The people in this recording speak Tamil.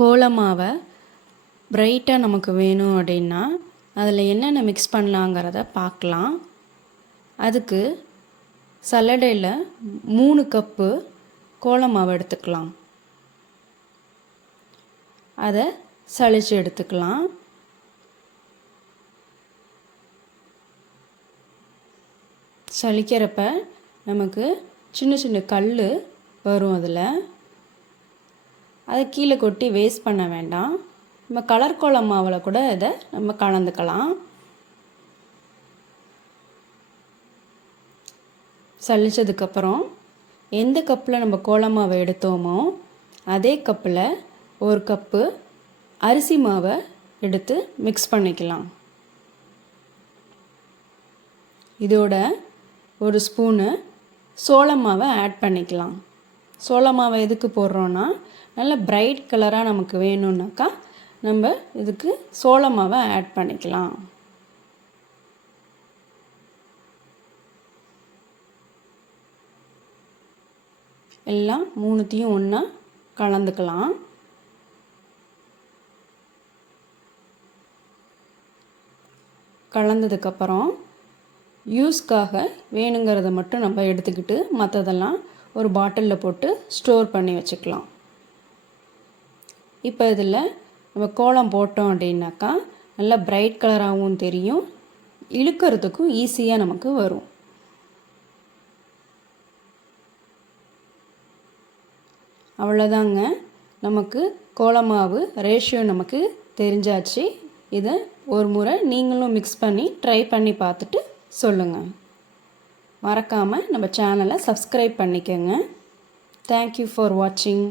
கோலமாவை பிரைட்டாக நமக்கு வேணும் அப்படின்னா அதில் என்னென்ன மிக்ஸ் பண்ணலாங்கிறத பார்க்கலாம். அதுக்கு சல்லடையில் மூணு கப்பு கோலமாவை எடுத்துக்கலாம். அதை சளிச்சு எடுத்துக்கலாம். சலிக்கிறப்ப நமக்கு சின்ன சின்ன கல் வரும் அதில். அதை கீழே கொட்டி வேஸ்ட் பண்ண வேண்டாம். நம்ம கலர் கோலம் மாவில் கூட இதை நம்ம கலந்துக்கலாம். சலிச்சதுக்கப்புறம் எந்த கப்பில் நம்ம கோலம் மாவை எடுத்தோமோ அதே கப்பில் ஒரு கப்பு அரிசி மாவை எடுத்து மிக்ஸ் பண்ணிக்கலாம். இதோட ஒரு ஸ்பூனு சோள மாவை ஆட் பண்ணிக்கலாம். சோள மாவை எதுக்கு போடுறோன்னா நல்ல பிரைட் கலராக நமக்கு வேணும்னாக்கா நம்ம இதுக்கு சோள மாவை ஆட் பண்ணிக்கலாம். எல்லாம் மூணுத்தையும் ஒன்றா கலந்துக்கலாம். கலந்ததுக்கப்புறம் யூஸ்க்காக வேணுங்கிறத மட்டும் நம்ம எடுத்துக்கிட்டு மற்றதெல்லாம் ஒரு பாட்டிலில் போட்டு ஸ்டோர் பண்ணி வச்சுக்கலாம். இப்போ இதில் நம்ம கோலம் போட்டோம் அப்படின்னாக்கா நல்லா பிரைட் கலராகவும் தெரியும். இழுக்கிறதுக்கும் ஈஸியாக நமக்கு வரும். அவ்வளோதாங்க நமக்கு கோலமாவு ரேஷியோ நமக்கு தெரிஞ்சாச்சு. இதை ஒரு முறை நீங்களும் மிக்ஸ் பண்ணி ட்ரை பண்ணி பார்த்துட்டு சொல்லுங்கள் மறக்காமல் நம்ம சேனலை சப்ஸ்கிரைப் பண்ணிக்கோங்க. தேங்க்யூ ஃபார் வாட்சிங்